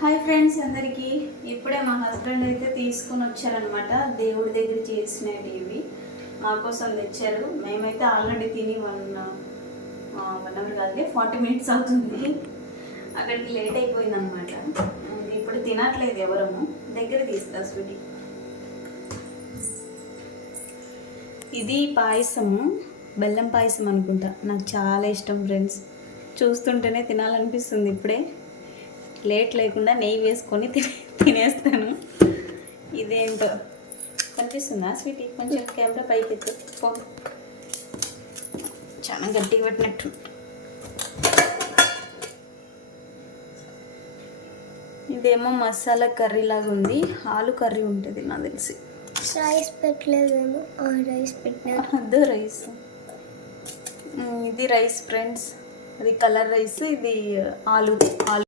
Hi friends అందరికీ. ఇప్పుడే మా హస్బెండ్ అయితే తీసుకుని వచ్చారనమాట. దేవుడి దగ్గర చేసినవి ఇవి మా కోసం తెచ్చారు. మేమైతే ఆల్రెడీ తిని వన్ అవర్ కాదు 40 మినిట్స్ అవుతుంది. అక్కడికి లేట్ అయిపోయింది అనమాట. ఇప్పుడు తినట్లేదు ఎవరము. దగ్గర తీస్తా స్వీటీ. ఇది పాయసము, బెల్లం పాయసం అనుకుంటా. నాకు చాలా ఇష్టం ఫ్రెండ్స్. చూస్తుంటేనే తినాలనిపిస్తుంది. ఇప్పుడే లేట్ లేకుండా నెయ్యి వేసుకొని తినేస్తాను. ఇదేంటో కనిపిస్తుందా స్వీటీ? కొంచెం కెమెరా పైకి ఎత్తి ఫోన్. చాలా గట్టిగా పెట్టినట్టు. ఇదేమో మసాలా కర్రీ లాగా ఉంది. ఆలు కర్రీ ఉంటుంది నాకు తెలిసి. రైస్ పెట్టలేదేమో. రైస్ పెట్టినా అదే రైస్. ఇది రైస్ ఫ్రెండ్స్. అది కలర్ రైస్, ఇది ఆలు.